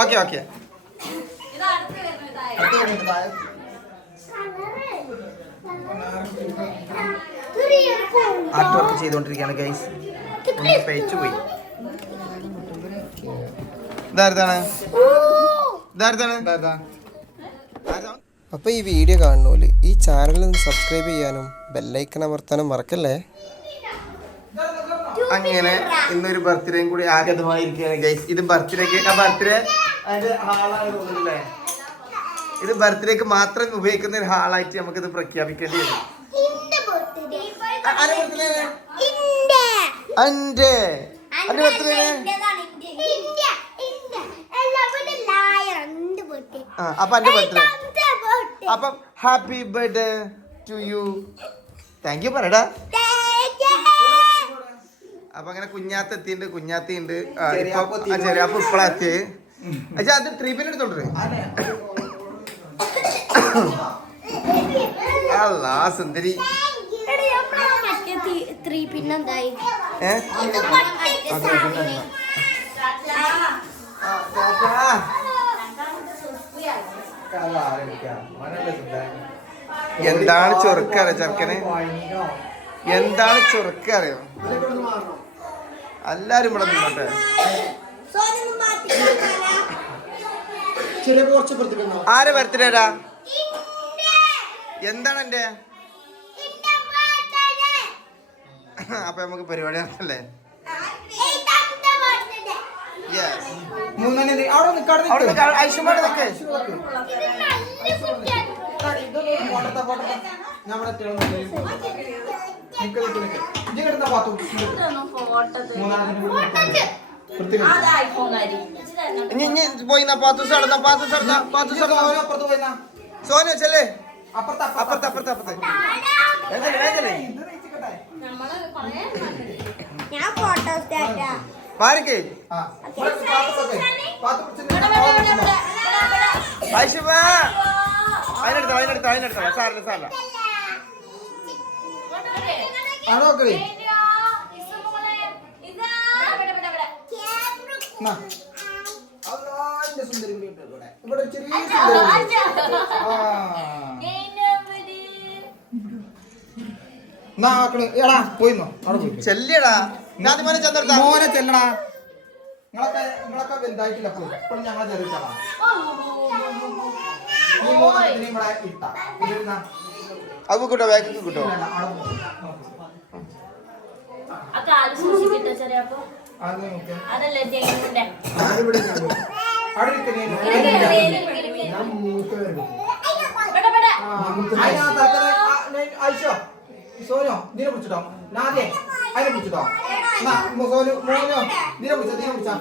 Okay okay art work ചെയ്തുകൊണ്ടിരിക്കുകയാണ് guys. പേച്ചു പോയി. അപ്പോൾ ഈ വീഡിയോ കാണുന്നോല് ഈ ചാനൽ ഒന്ന് സബ്സ്ക്രൈബ് ചെയ്യാനും ബെല്ലൈക്കൺ അമർത്താനും മറക്കല്ലേ. അങ്ങനെ ഇന്നൊരു ബർത്ത്ഡേയും കൂടി ആഗതമായിരിക്കുകയാണ് ഗൈസ്. ഇത് ബർത്ത്ഡേക്ക് ബർത്ത്ഡേ അതിന്റെ ഹാളാണ് തോന്നുന്നില്ലേ. ഇത് ബർത്ത്ഡേക്ക് മാത്രം ഉപയോഗിക്കുന്ന ഒരു ഹാളായിട്ട് നമുക്കിത് പ്രഖ്യാപിക്കേണ്ടി വരും. അപ്പൊ എന്റെ ബർത്ത്ഡേ അപ്പം happy birthday to you. Thank you പറയടാ. അപ്പൊ അങ്ങനെ കുഞ്ഞാത്തെത്തിണ്ട്, കുഞ്ഞാത്തിണ്ട്, ചെറിയാപ്പ് ഇപ്പളാത്തി. പക്ഷെ അത് ട്രീപ്പിന് എടുത്തോണ്ട് അല്ലാ സുന്ദരി. എന്താണ് ചൊറുക്കറിയോ ചെറുക്കന്? എന്താണ് ചൊറുക്കറിയോ? എല്ലാരും ഇവിടെ നിന്നോട്ടെ. ആരെ ബർത്ത്ഡേടാ? എന്താണ് എന്റെ? അപ്പൊ നമുക്ക് പരിപാടി ആണല്ലേ. ഐശ്വര്യ നിൽക്കേ. സോനു ചെല്ലേ അപ്പുറത്ത്. മാറിക്കേ ഐശ്വര്യ. അതിനെടുത്തോ സാറില്ല. ചെല്ലടാ മോനെ ചെല്ലടാ. നിങ്ങളൊക്കെ വലുതായിട്ടില്ല. ഇപ്പോഴും ഞങ്ങളെ ചെറിയിട്ടാ അത് കിട്ടോ ബാഗ് കിട്ടോ. സോനോ ഇതിനെ പിടിച്ചിട്ടോ. നാദേ അതിനെ പിടിച്ചിട്ടോ. സോനു മോനോ ഇതിനെ പിടിച്ചാ.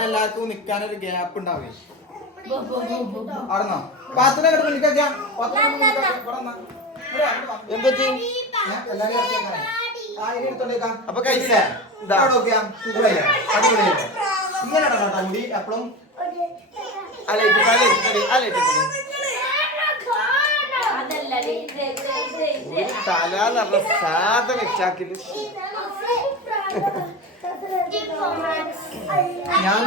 എല്ലാവർക്കും നിക്കാനൊരു ഗ്യാപ്പ് ഉണ്ടാവേ. ആടുന്നോ പാത്തിനെ അപ്പൊ കഴിച്ചില്ലേ? ഇങ്ങനെ മുടി എപ്പോഴും തല നല്ല സാധന വെച്ചാക്കില് ഞാൻ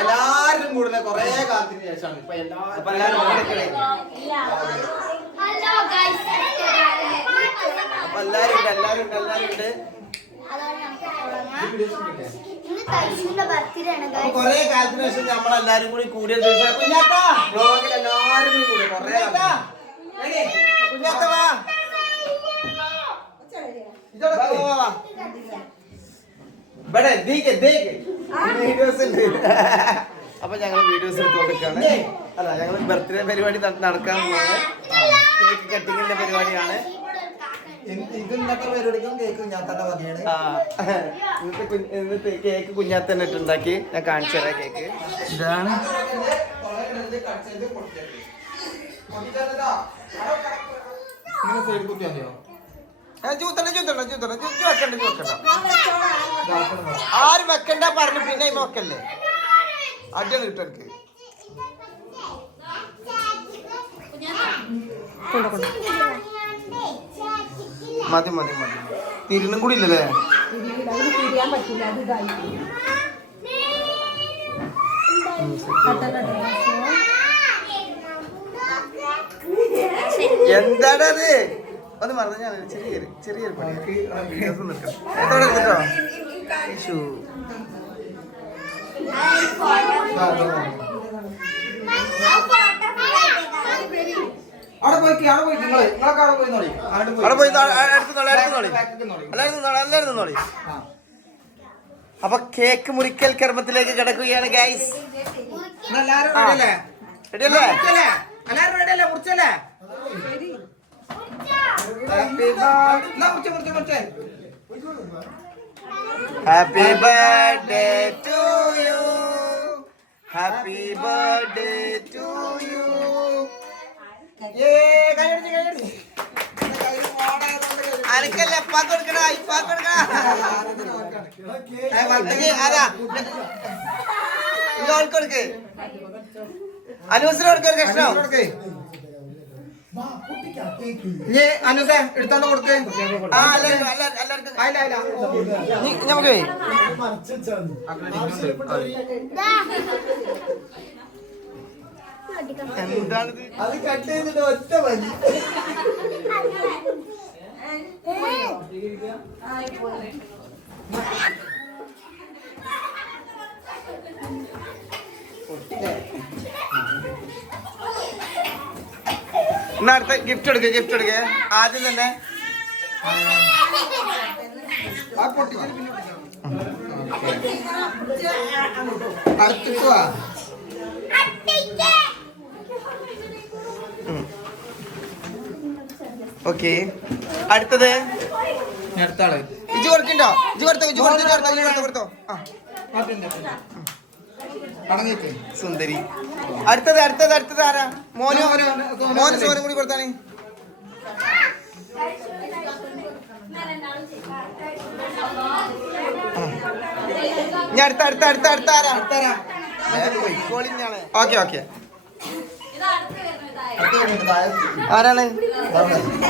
എല്ലാരും കൂടുന്ന കൊറേ കാലത്തിന് ശേഷമാണ് ഇപ്പൊ എല്ലാരും ഉണ്ട്. കൊറേ കാലത്തിന് ശേഷം നമ്മളെല്ലാരും കൂടി കൂടിയ ദിവസം എല്ലാരും കൂടി കൊറേ കുഞ്ഞാത്ത വാ. അപ്പൊ ഞങ്ങൾ വീഡിയോസ് എടുത്തുകൊണ്ടിരിക്കുകയാണ്. അല്ല ഞങ്ങൾ ബർത്ത്ഡേ പരിപാടി നടക്കാൻ പോകുന്നത്. കേക്ക് കട്ടിങ്ങിന്റെ പരിപാടിയാണ്. ഇന്നത്തെ പരിപാടിക്കും കേക്ക് കുഞ്ഞാത്തന്റെ വകയാണ്. ഇന്നത്തെ കേക്ക് കുഞ്ഞാത്തന്നെ ഇട്ടുണ്ടാക്കി ഞാൻ കാണിച്ചു തരാം. കേക്ക് ഇതാണ്. ചൂത്തണ്ട വെക്കണ്ട. ആരും വെക്കണ്ട പറഞ്ഞു പിന്നെ നോക്കല്ലേ അടിയാണ് കിട്ടും എനിക്ക് മതി മതി മതി തിരിനും കൂടി ഇല്ലല്ലേ എന്താണത് അത് മറന്നു ഞാൻ ചെറിയൊരു പണി അവിടെ പോയി എല്ലാവരും നോളി. അപ്പൊ കേക്ക് മുറിക്കൽ കർമ്മത്തിലേക്ക് കിടക്കുകയാണ് guys. Happy birthday to you, happy birthday to you. അനക്കല്ല ഇപ്പാക്ക് കൊടുക്കണ ഇപ്പാക്ക് കൊടുക്കണ ആരാ കൊടുക്ക് അനുസരിച്ച് കൊടുക്ക കഷ്ണം അനുസേ എടുത്തോണ്ട് കൊടുക്ക്. നമുക്ക് എന്താണിത് അത് കട്ട് ചെയ്തിട്ട് ഒറ്റ വലി അടുത്ത ഗിഫ്റ്റ് എടുക്ക ആദ്യം തന്നെ ഓക്കെ അടുത്തത് അടുത്ത ആള് ഇജ് കൊടുക്കണ്ടോ ഇജ് കൊടുത്തോ സുന്ദരി. അടുത്തത് ആരാ? മോന് സോനും കൂടി കൊടുത്താണ്. ഞാൻ അടുത്ത ആരാ? ഓക്കെ ആരാണ്?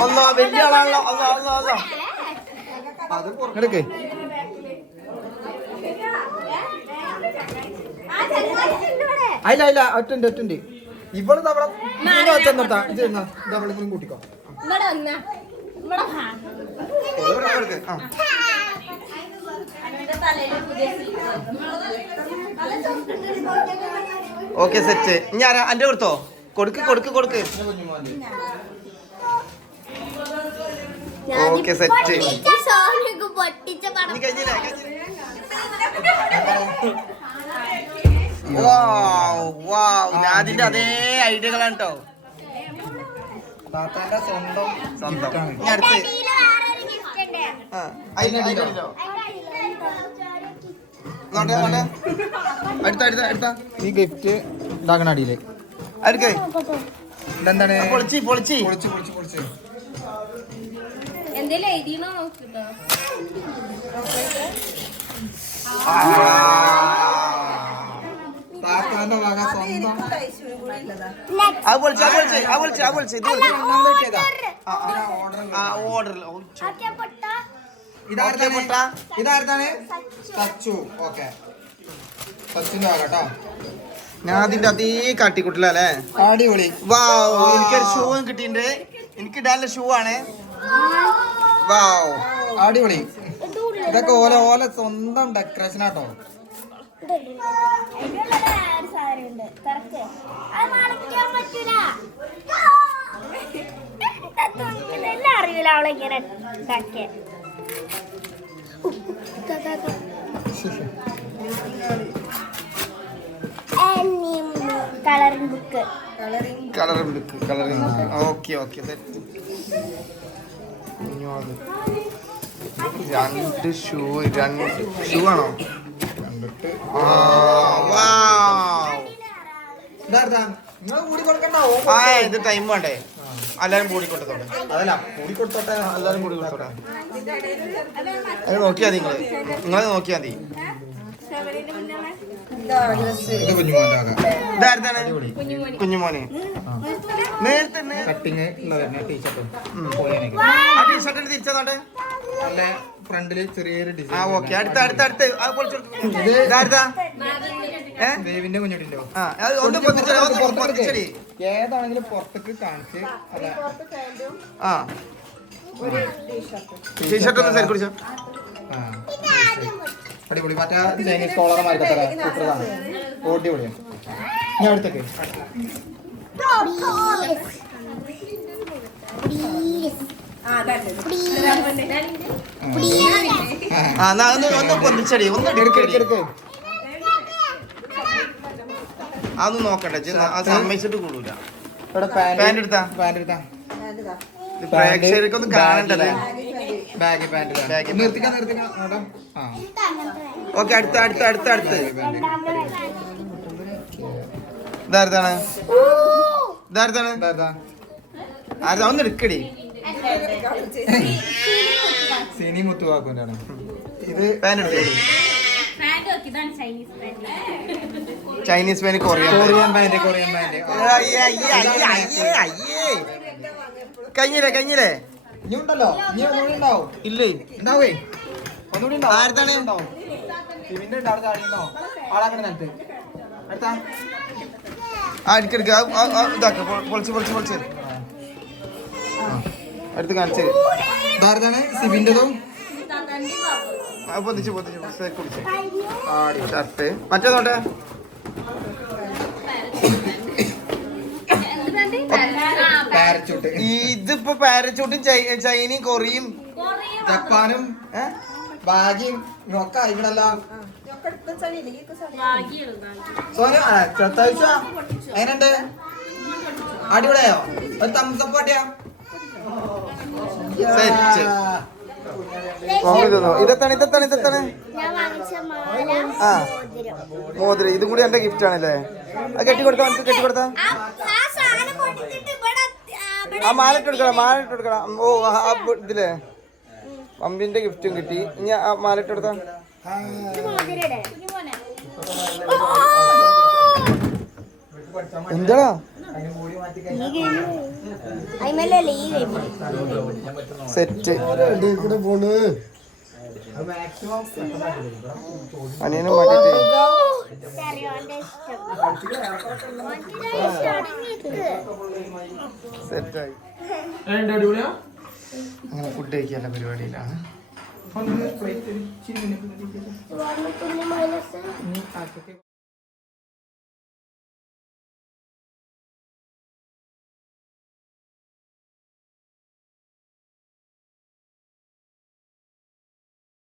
ഒന്നോ വലിയ ആളാണല്ലോ. ഒന്നോ എടുക്കേ അല്ല ഒറ്റുണ്ട് ഇവള് കൂട്ടിക്കോ. Okay set. ഞാൻ അന്റെ കൊടുത്തോ? കൊടുക്ക്. Okay set. അതിന്റെ അതേ ഐഡിയകളാണ് കേട്ടോ. അടുത്ത ഈ ഗിഫ്റ്റ് ഇതാക്കണ അടിയില് എന്താണ്? പൊളിച്ച് ഞാൻ അതിന്റെ അതേ കാട്ടിക്കുട്ടില്ലേ. അടിപൊളി. വാവ്, എനിക്കൊരു ഷൂ കിട്ടിയിട്ടുണ്ട്. എനിക്ക് ഇടാനുള്ള ഷൂ ആണ്. വാവ്, അടിപൊളി. ഇതൊക്കെ ഓല സ്വന്തം ഡെക്കറേഷൻ ആട്ടോ. അറിയില്ല അവളെങ്ങനെ ഉണ്ടാക്കിയ കളറിംഗ് ബുക്ക്. ഓക്കെ രണ്ട് ഷൂ ആണോ? ഇത് ടൈം വേണ്ടേ? എല്ലാരും കൂടി കൊടുത്തോട്ടെ. അതല്ല കൂടി കൊടുത്തോട്ടെ, എല്ലാരും കൂടി കൊടുത്തോട്ടെ. അത് നോക്കിയാ മതി നിങ്ങളെ നോക്കിയാ മതി. ഇതായിരുന്നാണ് കുഞ്ഞുമോന്. നേരത്തെ കട്ടിങ് ഉള്ള ടീഷർട്ടും ആ ടീഷർട്ടിന് തിരിച്ചതോട്ടെ. ഫ്രണ്ടില് ചെറിയൊരു ആ ഡിസൈൻ. ഓക്കെ. അടുത്ത ഇതായിരുന്നാ ദേവിന്റെ കുഞ്ഞുട്ടില്ലോ. ആ അത് ഒന്ന് പൊത്തിച്ചടി. ഏതാണെങ്കിലും പുറത്തേക്ക് കാണിച്ച് ആ ടീഷർട്ട് ഒന്ന് ശരി കുടിച്ചോ. അടിപൊളി. മറ്റേ ചൈനീസ് കോളർമാർക്ക് സൂപ്പറാണ്. അടിപൊളിയാണ്. ഞാൻ അടുത്തേക്ക് ആ എന്നാ ഒന്ന് പൊന്തിച്ചടി, ഒന്ന് എടുക്കടി. അതൊന്നും നോക്കട്ടെ, അത് സമ്മതിച്ചിട്ട് കൂടൂല. ഇവിടെ പാന്റ് എടുത്താ പാന്റ് എടുത്താ പ്രേക്ഷകർക്കൊന്നും കാണണ്ടത്. ബാഗ് പാന്റ് നിർത്തിക്കാൻ മേഡം. ആ ഓക്കെ. അടുത്ത് ഇതാര്താണ് ആര്താ ഒന്ന് എടുക്കടി. സിനി മുത്തുവാക്കുൻ്റെ ആണ് ഇത്. പാന്റ് എടുക്കടി. Chinese pant, Korean pant. കഴിഞ്ഞില്ലേ ഇനി ഉണ്ടല്ലോ, ഇനി ഒന്നുകൂടി ഉണ്ടാവും. ഇല്ലേ? ഉണ്ടാവേ, ഒന്നുകൂടി ഉണ്ടാവും. ആര്താണ്? സിമിന്റെ ഉണ്ട്, അവിടെ ചാടിയുണ്ടോ? ആളാക്കണ നേരത്തെ അടുത്താ. ആ എടുക്ക ഇതാക്ക. പൊളിച്ച് അടുത്ത് കാണിച്ചേ. ഇതാരതാണ്? സിബിന്റെതും പൊതിച്ച് കുടിച്ച് ഷർട്ട്. മറ്റേതോട്ടെ പാരച്ചൂട്ട്. ഇതിപ്പോ പാരച്ചൂട്ടും ചൈനയും കൊറിയയും ജപ്പാനും ഭാഗ്യം ഒക്കെ ആയിക്കണല്ലോ. സോനു പ്രത്യേകിച്ച എങ്ങനെയുണ്ട്? അടിപൊളിയായോ? ഒരു തംസപ്പ് പാട്ടിയാ. ഇതെത്താണ് ആ മോതിരം. ഇതും കൂടി എന്റെ ഗിഫ്റ്റ് ആണല്ലേ. അത് കെട്ടിക്കൊടുത്താ, നമുക്ക് കെട്ടിക്കൊടുത്താ. ആ മാലിട്ട് കൊടുക്കണം. ഓ ആ ഇതില്ലേ പമ്പിന്റെ ഗിഫ്റ്റും കിട്ടി. ഇനി ആ മാലിട്ട് കൊടുത്താ. എന്താടാ സെറ്റ് പോണ് അനിയനും മാറ്റിട്ട് സെറ്റായി. അങ്ങനെ ഫുഡ് കഴിക്കാനുള്ള പരിപാടിയിലാണ്.